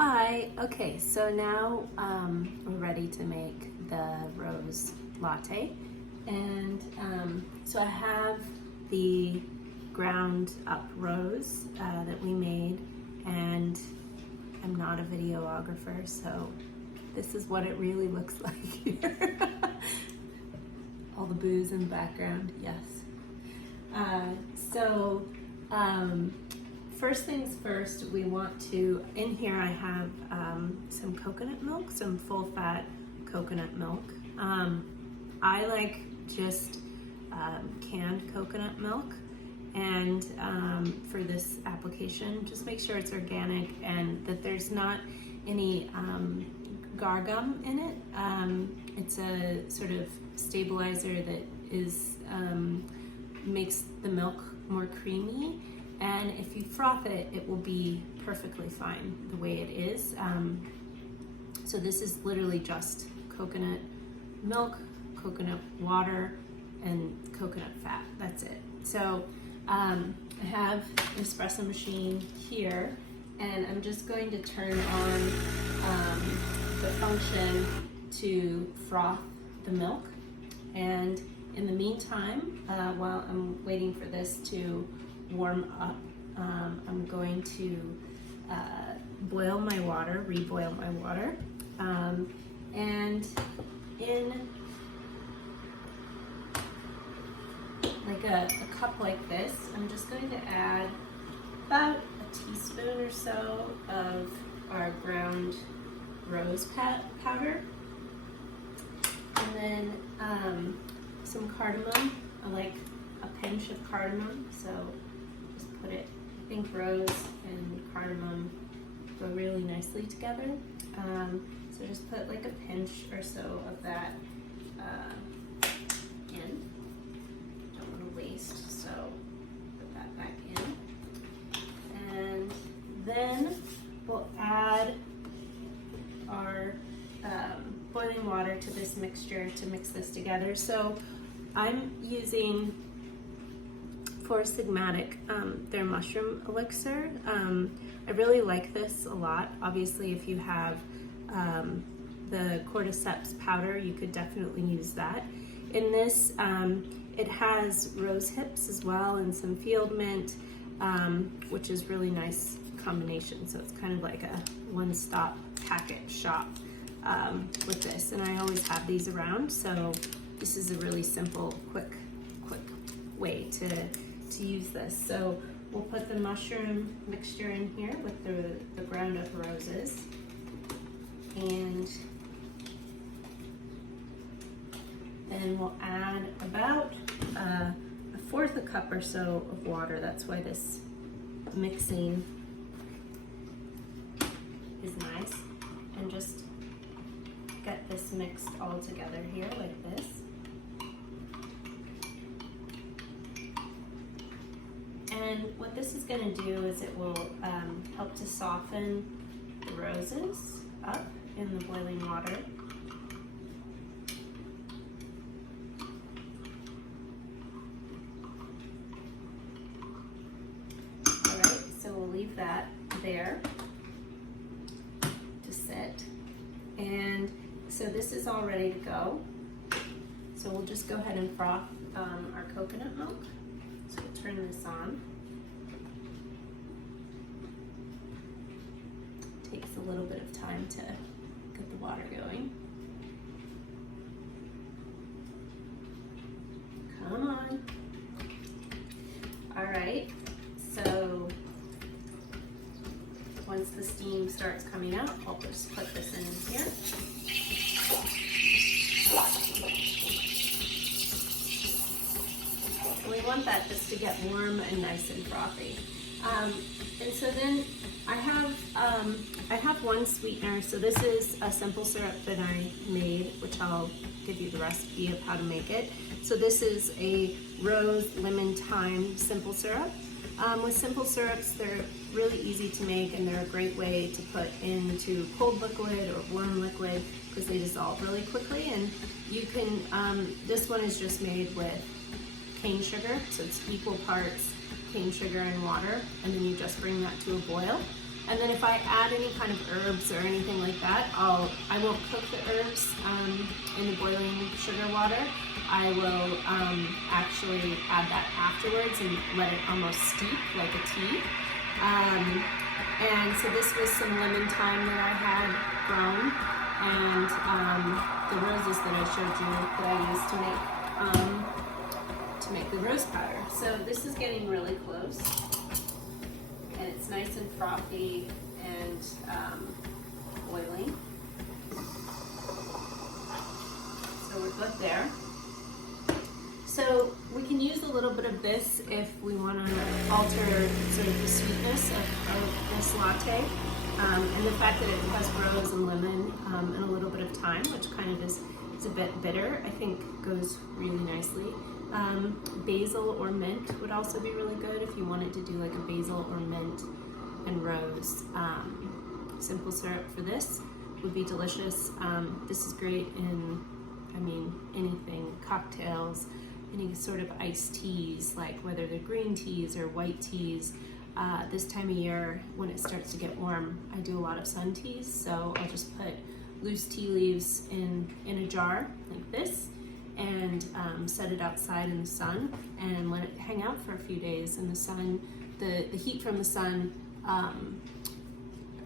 Hi, okay, so now we're ready to make the rose latte. And so I have the ground up rose that we made, and I'm not a videographer, so this is what it really looks like here. All the booze in the background, yes. First things first, we want to, in here I have some coconut milk, some full fat coconut milk. I like just canned coconut milk, and for this application, just make sure it's organic and that there's not any gar gum in it. It's a sort of stabilizer that is makes the milk more creamy, and if you froth it, it will be perfectly fine the way it is. So this is literally just coconut milk, coconut water, and coconut fat. That's it. So I have an espresso machine here, and I'm just going to turn on the function to froth the milk. And in the meantime, while I'm waiting for this to warm up, I'm going to boil my water, reboil my water, and in like a cup like this, I'm just going to add about a teaspoon or so of our ground rose powder, and then some cardamom. I like a pinch of cardamom, so just put it. I think rose and cardamom go really nicely together. So just put like a pinch or so of that in. Don't want to waste, so put that back in. And then we'll add our boiling water to this mixture to mix this together. So I'm using Four Sigmatic, their mushroom elixir. I really like this a lot. Obviously, if you have the cordyceps powder, you could definitely use that. In this, it has rose hips as well and some field mint, which is really nice combination. So it's kind of like a one-stop packet shop with this. And I always have these around, so this is a really simple, quick way to use this. So we'll put the mushroom mixture in here with the ground up roses, and then we'll add about a fourth a cup or so of water. That's why this mixing is nice, and just get this mixed all together here like this. And what this is going to do is it will help to soften the roses up in the boiling water. Alright, so we'll leave that there to sit. And so this is all ready to go. So we'll just go ahead and froth our coconut milk. So we'll turn this on. Takes a little bit of time to get the water going. Come on. All right, so once the steam starts coming out, I'll just put this in here. We want that just to get warm and nice and frothy. And so then I have one sweetener. So this is a simple syrup that I made, which I'll give you the recipe of how to make it. So this is a rose, lemon, thyme simple syrup. With simple syrups, they're really easy to make, and they're a great way to put into cold liquid or warm liquid because they dissolve really quickly. And you can, this one is just made with cane sugar, so it's equal parts cane sugar and water, and then you just bring that to a boil. And then if I add any kind of herbs or anything like that, I won't cook the herbs in the boiling sugar water. I will actually add that afterwards and let it almost steep like a tea. And so this was some lemon thyme that I had grown, and the roses that I showed you that I used to make the rose powder. So this is getting really close. And it's nice and frothy and boiling. So we're good there. So we can use a little bit of this if we want to alter sort of the sweetness of this latte. And the fact that it has rose and lemon and a little bit of thyme, which kind of is a bit bitter, I think goes really nicely. Basil or mint would also be really good if you wanted to do like a basil or mint and rose. Simple syrup for this would be delicious. This is great in, I mean, anything, cocktails, any sort of iced teas, like whether they're green teas or white teas. This time of year, when it starts to get warm, I do a lot of sun teas, so I'll just put loose tea leaves in a jar like this, and set it outside in the sun and let it hang out for a few days in the sun. The heat from the sun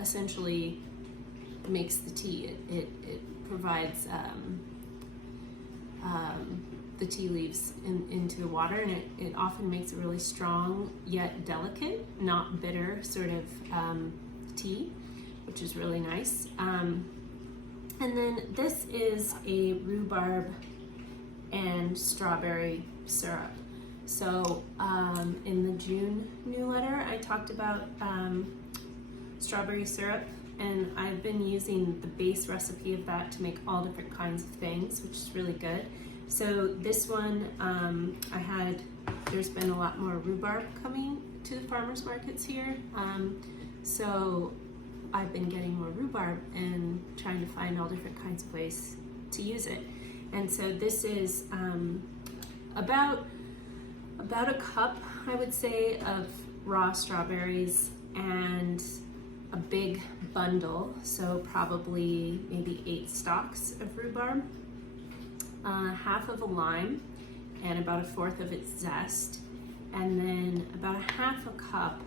essentially makes the tea. It provides the tea leaves into the water, and it often makes a really strong yet delicate, not bitter sort of tea, which is really nice. And then this is a rhubarb and strawberry syrup. So in the June newsletter, I talked about strawberry syrup, and I've been using the base recipe of that to make all different kinds of things, which is really good. So this one, there's been a lot more rhubarb coming to the farmers markets here. So I've been getting more rhubarb and trying to find all different kinds of ways to use it. And so this is about a cup, I would say, of raw strawberries and a big bundle, so probably maybe 8 stalks of rhubarb, half of a lime, and about 1/4 of its zest, and then about 1/2 cup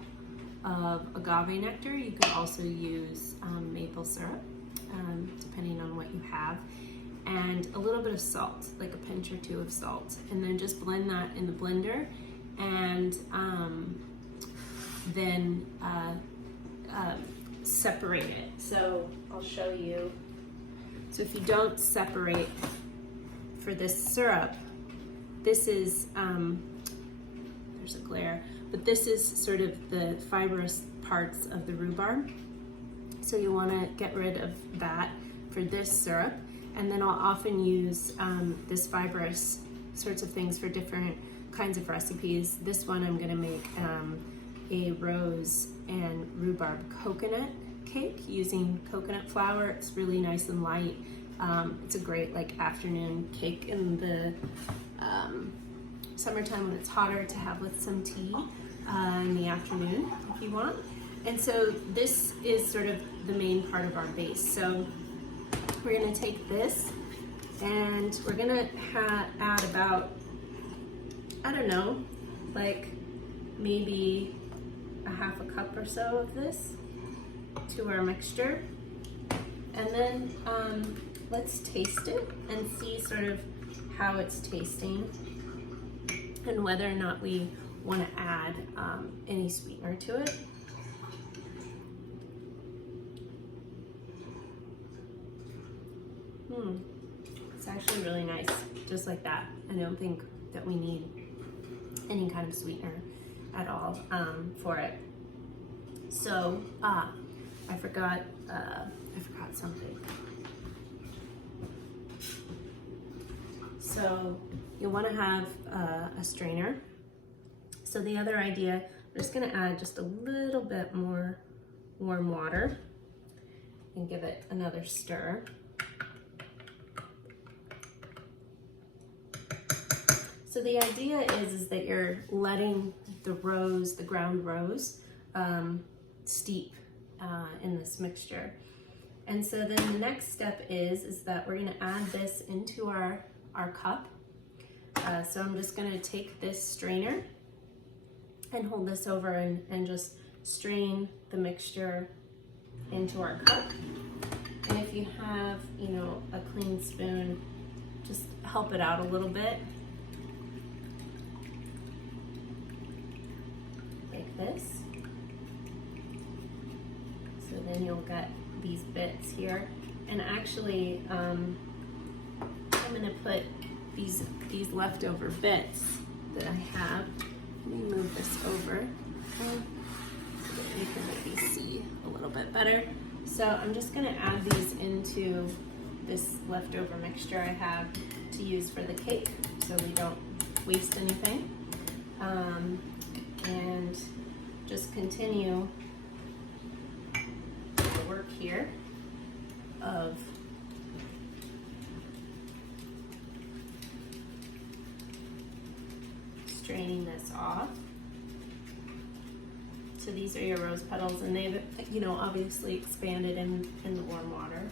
of agave nectar. You could also use maple syrup, depending on what you have, and a little bit of salt, like a pinch or 2 of salt, and then just blend that in the blender, and then separate it. So I'll show you. So if you don't separate for this syrup, this is, there's a glare, but this is sort of the fibrous parts of the rhubarb. So you want to get rid of that for this syrup. And then I'll often use this fibrous sorts of things for different kinds of recipes. This one I'm going to make a rose and rhubarb coconut cake using coconut flour. It's really nice and light. It's a great like afternoon cake in the summertime when it's hotter to have with some tea in the afternoon if you want. And so this is sort of the main part of our base. So we're going to take this and we're going to add about, I don't know, like maybe 1/2 cup or so of this to our mixture. And then let's taste it and see sort of how it's tasting and whether or not we want to add any sweetener to it. It's actually really nice, just like that. I don't think that we need any kind of sweetener at all for it. So I forgot something. So you'll want to have a strainer. So the other idea, I'm just going to add just a little bit more warm water and give it another stir. So the idea is that you're letting the rose, the ground rose, steep in this mixture. And so then the next step is that we're gonna add this into our cup. So I'm just gonna take this strainer and hold this over and just strain the mixture into our cup. And if you have, you know, a clean spoon, just help it out a little bit. Like this. So then you'll get these bits here. And actually, I'm gonna put these leftover bits that I have. Let me move this over so that you can maybe see a little bit better. So I'm just gonna add these into this leftover mixture I have to use for the cake so we don't waste anything. And just continue the work here of straining this off. So these are your rose petals, and they've, you know, obviously expanded in the warm water.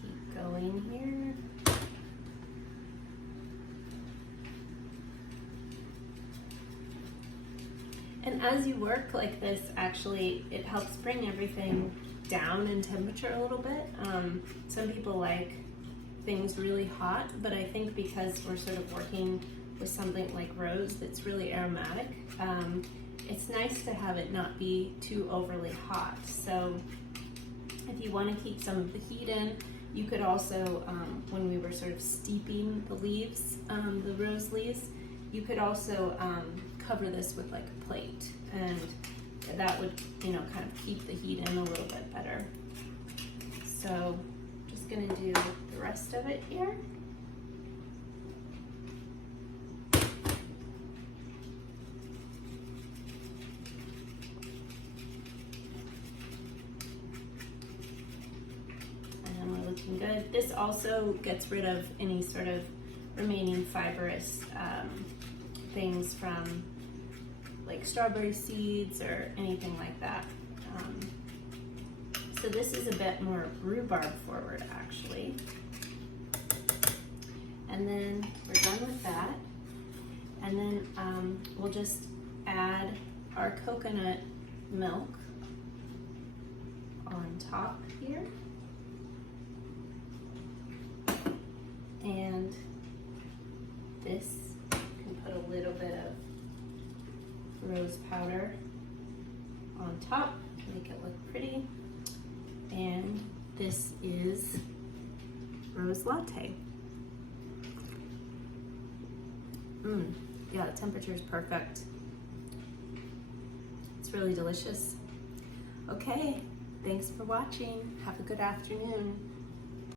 Keep going here. And as you work like this, actually, it helps bring everything down in temperature a little bit. Some people like things really hot, but I think because we're sort of working with something like rose that's really aromatic, it's nice to have it not be too overly hot. So if you want to keep some of the heat in, you could also, when we were sort of steeping the leaves, the rose leaves, you could also cover this with like a plate, and that would, you know, kind of keep the heat in a little bit better. So just gonna do the rest of it here. And we're looking good. This also gets rid of any sort of remaining fibrous things from like strawberry seeds or anything like that. So this is a bit more rhubarb forward actually. And then we're done with that. And then we'll just add our coconut milk on top here. And this can put a little bit of rose powder on top to make it look pretty. And this is rose latte. Yeah, the temperature is perfect. It's really delicious. Okay, thanks for watching. Have a good afternoon.